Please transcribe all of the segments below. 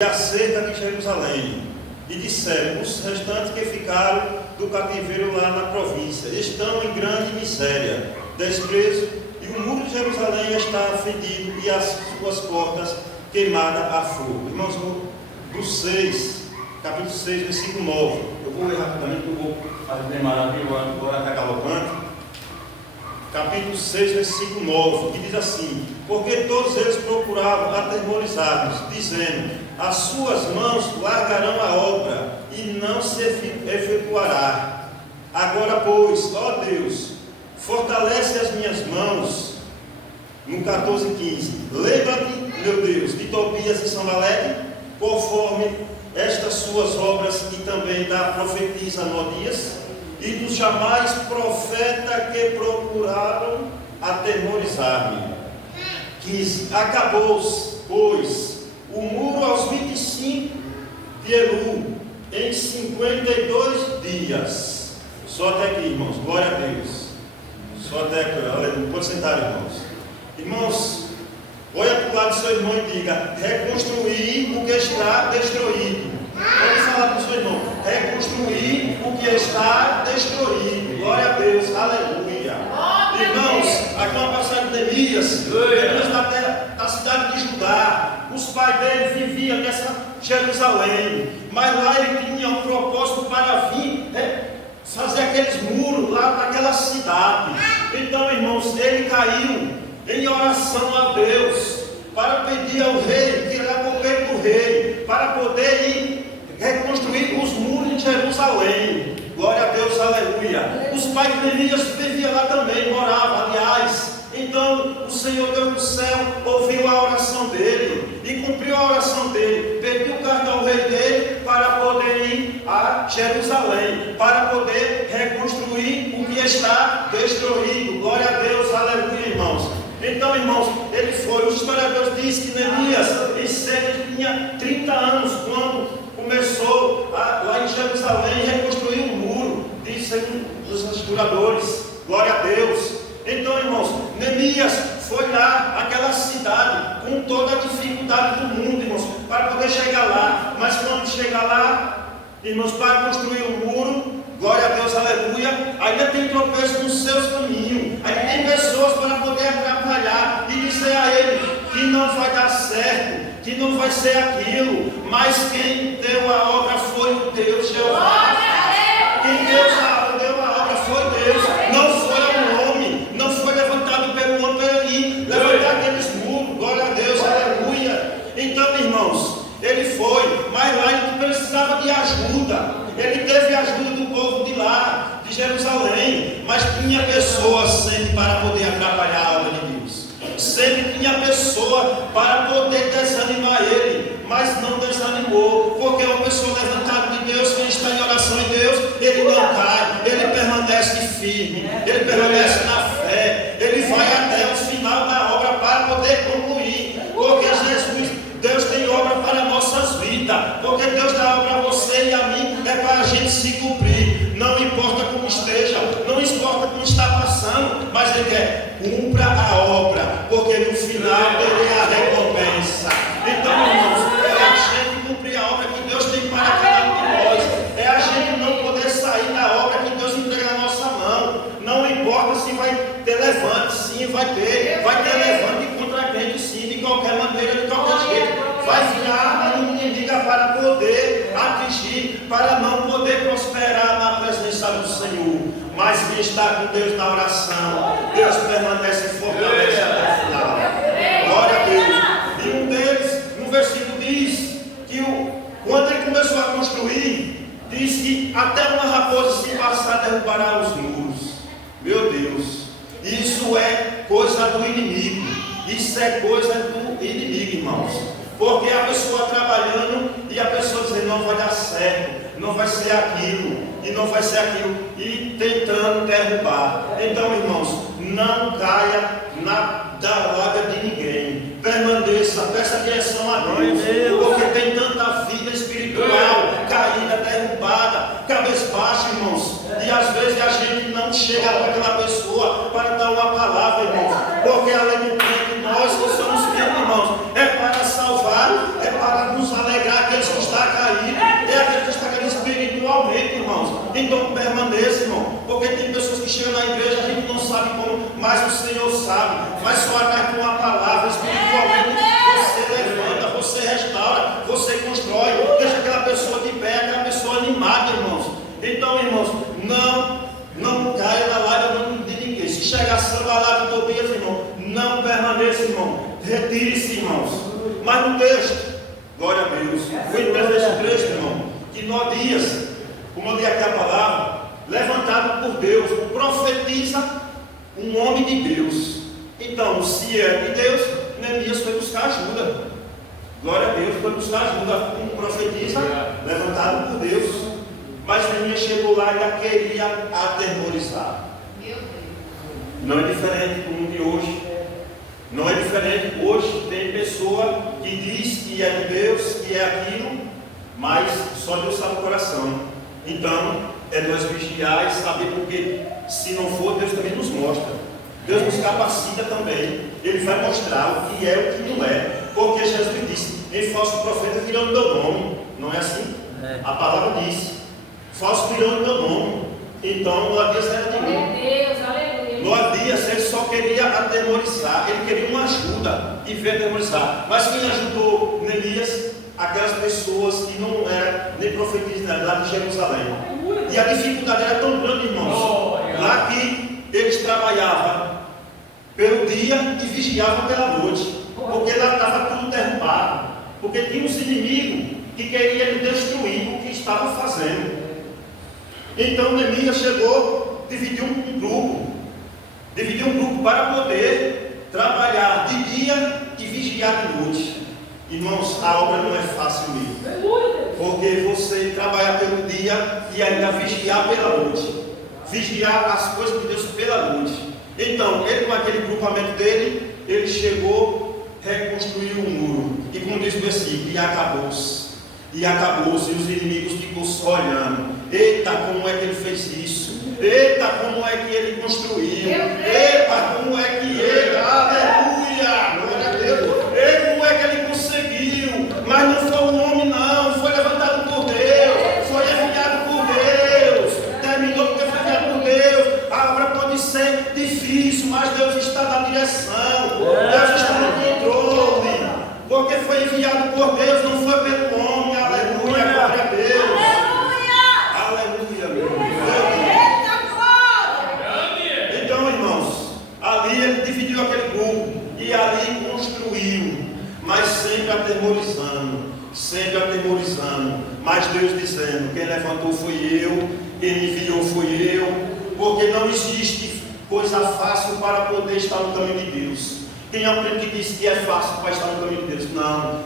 acerca de Jerusalém, e disseram: os restantes que ficaram do cativeiro lá na província estão em grande miséria, desprezo, e o muro de Jerusalém está fendido e as suas portas queimadas a fogo. Irmãos, do 6, capítulo 6, versículo 9. Eu vou ler rapidamente, eu vou lembrar aqui, agora está galopante. Capítulo 6, versículo 9, que diz assim: porque todos eles procuravam atemorizar-nos, dizendo: as suas mãos largarão a obra e não se efetuará. Agora, pois, ó Deus, fortalece as minhas mãos. No 14:15, lembra-te, meu Deus, de Tobias e Sanbalete, conforme estas suas obras, e também da profetisa Noadias, e dos jamais profeta que procuraram atemorizar-me. 15, acabou-se, pois, o muro aos 25 de Elu, em 52 dias. Só até aqui, irmãos, glória a Deus. Só até aqui, aleluia. Pode sentar, irmãos. Irmãos, olha para o lado do seu irmão e diga: reconstruir o que está destruído. Pode falar para o seu irmão: reconstruir o que está destruído. Glória a Deus, aleluia. Irmãos, aqui é uma passagem de Neemias da cidade de Judá. Os pais dele viviam nessa Jerusalém, mas lá ele tinha um propósito para vir fazer aqueles muros lá naquela cidade. Então, irmãos, ele caiu em oração a Deus para pedir ao rei, que era o governo do rei, para poder ir reconstruir os muros de Jerusalém. Glória a Deus, aleluia. Os pais de Neemias viviam lá também, moravam, aliás. Então o Senhor Deus do céu ouviu a oração dele e cumpriu a oração dele. Pediu carta ao rei dele para poder ir a Jerusalém, para poder reconstruir o que está destruído. Glória a Deus, aleluia, irmãos. Então, irmãos, ele foi. Os historiadores dizem que Neemias, em cerca tinha 30 anos quando começou lá em Jerusalém reconstruir um muro, dizem os historiadores. Glória a Deus. Então, irmãos, Neemias foi lá, aquela cidade, com toda a dificuldade do mundo, irmãos, para poder chegar lá. Mas quando chegar lá, irmãos, para construir o muro, glória a Deus, aleluia, ainda tem tropeço nos seus caminhos, ainda tem pessoas para poder atrapalhar e dizer a ele que não vai dar certo, que não vai ser aquilo. Mas quem deu a obra foi o Deus Jeová. Quem deu a obra foi Deus, não foi o homem, não foi levantado pelo homem para ele levantar aqueles muros. Glória a Deus, aleluia. Então, irmãos, ele foi, mas lá ele precisava de ajuda. Ele teve a ajuda do povo de lá, de Jerusalém, mas tinha pessoas sempre para poder atrapalhar a obra de Deus. Sempre tinha pessoa para poder desanimar ele, mas não desanimou, porque uma pessoa levantada de Deus, quem está em oração em Deus, ele não cai, ele permanece firme, ele permanece na fé, ele vai até o final da obra para poder concluir, porque Jesus, Deus tem obra para nossas vidas, porque Deus dá obra a você e a mim, é para a gente se cumprir. Não importa como esteja, não importa como está passando, mas ele quer: cumpra a obra, porque no final terá a recompensa. Então, irmãos, é a gente cumprir a obra que Deus tem para cada um de nós, é a gente não poder sair da obra que Deus entrega na nossa mão. Não importa se vai ter levante, sim, vai ter levante contra a gente, sim, de qualquer maneira, de qualquer jeito. Vai vir a inimiga para poder atingir, para não poder prosperar na presença do Senhor. Mas quem está com Deus na oração, Deus permanece e fortalece até o final. Glória a Deus. E um deles, no versículo, diz que quando ele começou a construir, diz que até uma raposa se passar derrubará os muros. Meu Deus, isso é coisa do inimigo. Isso é coisa do inimigo, irmãos. Porque a pessoa trabalhando e a pessoa dizendo: não vai dar certo, não vai ser aquilo, e não vai ser aquilo, e tentando derrubar. Então, irmãos, não caia na lábia de ninguém. Permaneça, peça direção a Deus, porque tem tanta vida espiritual caída, derrubada, cabeça baixa, irmãos. E às vezes a gente não chega para aquela pessoa para dar uma palavra, irmãos, porque além do tempo, nós que somos crentes, irmãos, é para salvar, é para nos alegrar Então permaneça, irmão, porque tem pessoas que chegam na igreja, a gente não sabe como, mas o Senhor sabe. Mas só atrai com uma palavra, espiritualmente você levanta, você restaura, você constrói, deixa aquela pessoa de pé, aquela pessoa animada, irmãos. Então, irmãos, não caia na lábia de ninguém. Se chegar samba a lábia de Tobias, irmão, não permaneça, irmão. Retire-se, irmãos. Mas no texto, glória a Deus, foi dentro desse texto, irmão, que Nodias, como eu li aqui a palavra, levantado por Deus, profetiza um homem de Deus. Então, se é de Deus, Neemias foi buscar ajuda. Glória a Deus, foi buscar ajuda. Um profetiza levantado por Deus. Mas Neemias chegou lá e a queria atemorizar. Não é diferente do mundo de hoje. Não é diferente. Hoje tem pessoa que diz que é de Deus, que é aquilo, mas só Deus sabe o coração. Então, é nós vigiar e saber, porque se não for, Deus também nos mostra. Deus nos capacita também. Ele vai mostrar o que é e o que não é. Porque Jesus disse: em falso profeta virão no meu nome. Não é assim? A palavra diz: falso virão no meu nome. Então, Nodias era de mim. Nodias, ele só queria atemorizar. Ele queria uma ajuda e veio atemorizar. Mas quem ajudou Neemias? Aquelas pessoas que não eram nem profetistas lá de Jerusalém. E a dificuldade era tão grande, irmãos, lá que eles trabalhavam pelo dia e vigiavam pela noite, porque lá estava tudo derrubado, porque tinha os inimigos que queriam destruir o que estava fazendo. Então Neemias chegou, dividiu um grupo para poder trabalhar de dia e vigiar de noite. Irmãos, a obra não é fácil mesmo, porque você trabalhar pelo dia e ainda vigiar pela noite, vigiar as coisas de Deus pela noite. Então, ele com aquele grupamento dele, ele chegou, reconstruiu o muro, e como diz o versículo, e acabou-se, e os inimigos ficou só olhando. Eita, como é que ele fez isso? Eita, como é que ele construiu? Eita, como é que ele, aleluia, glória a Deus. Eita, como é que ele conseguiu? Mas não foi um homem, não, foi levantado por Deus, foi enviado por Deus, terminou porque foi enviado por Deus. A obra pode ser difícil, mas Deus está na direção, Deus está no controle, porque foi enviado por Deus, não foi pelo homem, aleluia, glória a Deus. Aleluia, meu Deus. Então, irmãos, ali ele dividiu aquele grupo e ali construiu, mas sempre atemorizando, mas Deus dizendo: quem levantou foi eu, quem enviou foi eu, porque não existe coisa fácil para poder estar no caminho de Deus. Quem aprende que diz que é fácil para estar no caminho de Deus? Não,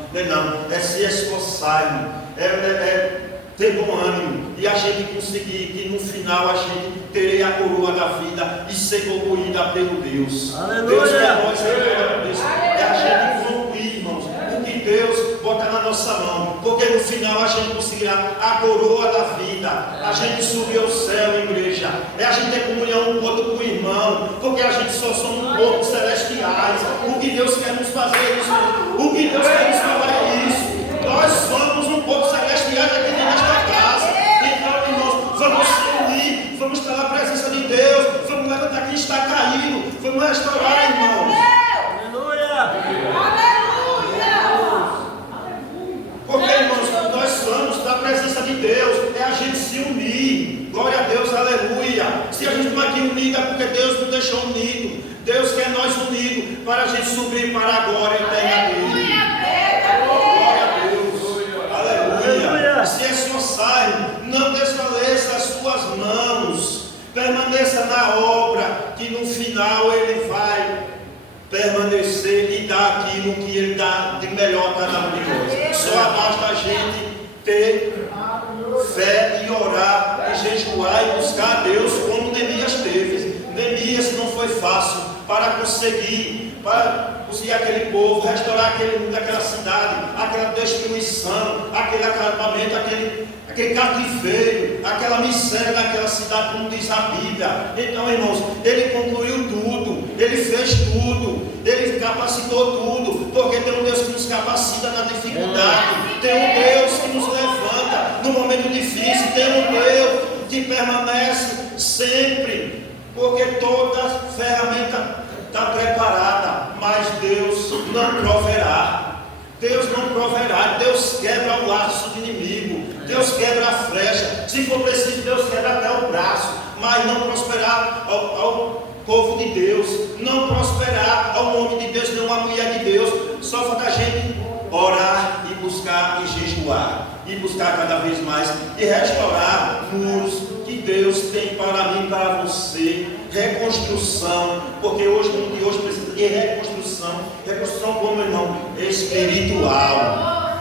é se esforçar, é ter bom ânimo, e a gente conseguir que no final a gente terei a coroa da vida e ser concluída pelo Deus. Aleluia. Deus quer nós, é a gente concluir, irmãos, o que Deus bota na nossa mão, porque no final a gente conseguirá a coroa da vida, a gente subir ao céu, igreja, é a gente ter comunhão um outro com o irmão, porque a gente só somos um pouco celestiais. O que Deus quer nos fazer é isso, o que Deus quer nos falar é isso. Nós somos um pouco celestiais aqui nesta casa. Então, irmãos, vamos se unir, vamos estar na presença de Deus, vamos levantar quem está caído, vamos restaurar, irmãos. Porque, irmãos, nós somos da presença de Deus, é a gente se unir. Glória a Deus, aleluia. Se a gente não aqui unido é porque Deus nos deixou unidos. Deus quer nós unidos para a gente subir para a glória eterna dele. Glória a Deus, aleluia. Se esforçar, não desfaleça as suas mãos, permaneça na obra, que no final ele vai permanecer e dar aquilo que ele dá de melhor a cada um de nós. Só basta a gente ter fé e orar e jejuar e buscar a Deus como Neemias teve. Neemias não foi fácil para conseguir aquele povo, restaurar aquele mundo, aquela cidade, aquela destruição, aquele acampamento, aquele cativeiro, aquela miséria daquela cidade, como diz a Bíblia. Então, irmãos, ele concluiu tudo, ele fez tudo, ele capacitou tudo, porque tem um Deus que nos capacita na dificuldade, tem um Deus que nos levanta no momento difícil, tem um Deus que permanece sempre, porque toda ferramenta está preparada, mas Deus não proverá. Deus não proverá. Deus quebra o laço do inimigo, Deus quebra a flecha, se for preciso Deus quebra até o braço, mas não prosperar ao povo de Deus, não prosperar ao homem de Deus, não à mulher de Deus. Só falta a gente orar e buscar e jejuar, e buscar cada vez mais e restaurar muros que Deus tem para mim e para você. Reconstrução, porque hoje o mundo de hoje precisa de reconstrução. Reconstrução como, irmão? Espiritual.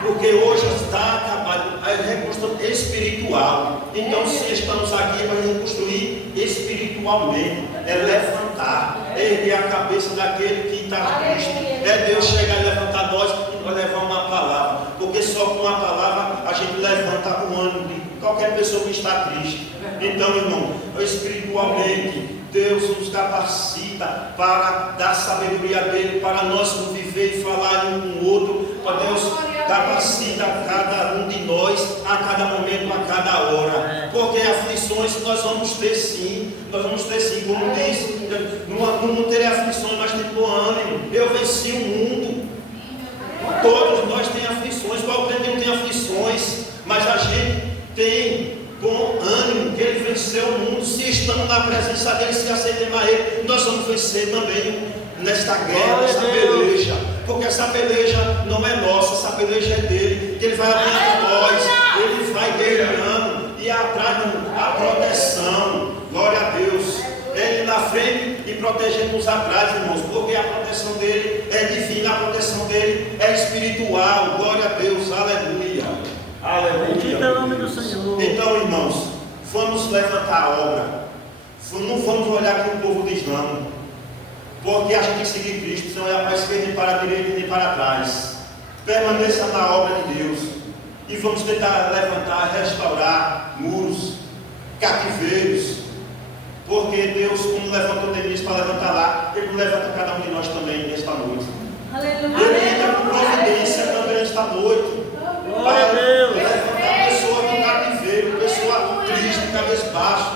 Porque hoje está acabado a reconstrução espiritual. Então, se estamos aqui para reconstruir espiritualmente, é levantar, é erguer a cabeça daquele que está triste. É Deus chegar e levantar nós e nós levar uma palavra. Porque só com uma palavra a gente levanta o ânimo de qualquer pessoa que está triste. Então, irmão, espiritualmente, Deus nos capacita para dar sabedoria dele, para nós viver e falar um com o outro. Para Deus capacita cada um de nós, a cada momento, a cada hora. Porque aflições nós vamos ter sim. Nós vamos ter sim, como diz, no mundo terei aflições, mas tem bom ânimo. Eu venci o mundo. Todos nós temos aflições, qualquer não tem aflições, mas a gente tem bom ânimo, que ele venceu o mundo. Se estamos na presença dele, se aceitamos a ele, nós vamos vencer também nesta guerra, nesta peleja, porque essa peleja não é nossa, essa peleja é dele, que ele vai abrindo nós, ele vai guerreando e atrás a proteção. Glória a Deus. Ele na frente e protegendo-nos atrás, irmãos, porque a proteção dele é divina, a proteção dele é espiritual. Glória a Deus, aleluia. Aleluia. Então, irmãos, vamos levantar a obra. Não vamos olhar que o povo diz não, porque a gente tem que seguir Cristo, senão olhar para a esquerda, nem para a direita, nem para trás. Permaneça na obra de Deus e vamos tentar levantar, restaurar muros, cativeiros, porque Deus, como levantou Denise para levantar lá, Ele levanta cada um de nós também nesta noite. Aleluia. Ele entra com providência também esta noite, para levantar pessoa do cativeiro, pessoa triste, cabeça baixa,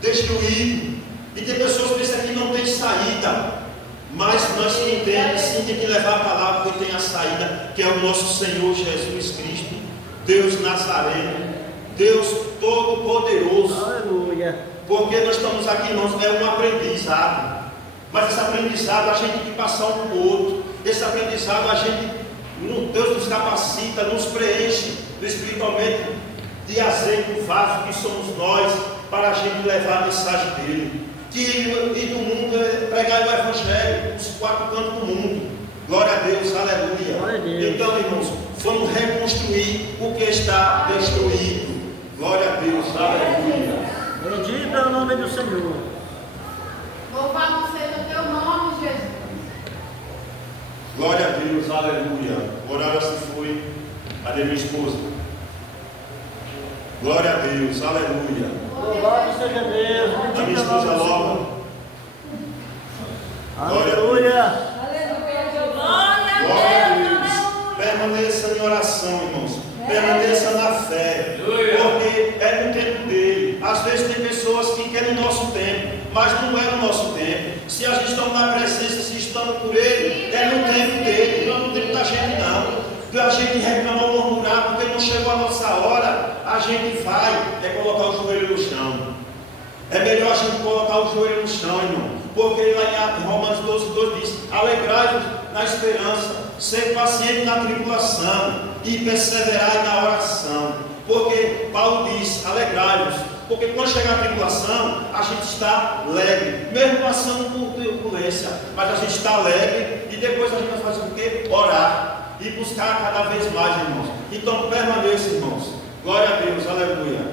destruído. E tem pessoas que pensam que não tem saída, mas nós que entendemos, sim, tem que levar a palavra que tem a saída, que é o nosso Senhor Jesus Cristo, Deus Nazareno, Deus Todo-Poderoso. Aleluia. Porque nós estamos aqui, irmãos, é um aprendizado, mas esse aprendizado a gente tem que passar um para o outro. Esse aprendizado a gente, Deus nos capacita, nos preenche espiritualmente de azeite do vaso que somos nós, para a gente levar a mensagem dele. E do mundo é pregar o Evangelho, os quatro cantos do mundo. Glória a Deus, aleluia. Glória a Deus. Então, irmãos, vamos reconstruir o que está destruído. Glória a Deus, aleluia. Bendito é o nome do Senhor. Louvado seja o teu nome, Jesus. Glória a Deus, aleluia. Agora se foi a de minha esposa. Glória a Deus, aleluia. Louvado seja Deus. A minha esposa logo. Aleluia. Glória a Deus. Permaneça em oração, irmãos. Permaneça na fé. Porque é no tempo dele. Às vezes tem pessoas que querem o nosso tempo, mas não é no nosso tempo. Se a gente está na presença, se estamos por ele, é no tempo dele, não é no tempo da gente não. A gente reclamar ou murmurar porque não chegou a nossa hora, a gente vai colocar o joelho no chão. É melhor a gente colocar o joelho no chão, irmão, porque lá em Romanos 12:2 diz: alegrai-vos na esperança, ser paciente na tribulação e perseverai na oração. Porque Paulo diz: alegrai-vos, porque quando chegar a tribulação, a gente está alegre, mesmo passando por turbulência, mas a gente está alegre e depois a gente vai fazer o quê? Orar e buscar cada vez mais, irmãos. Então permaneça, irmãos. Glória a Deus, aleluia.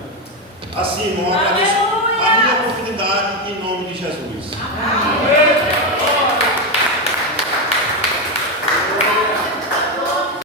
Assim, irmão, agradeço a minha oportunidade em nome de Jesus. Amém.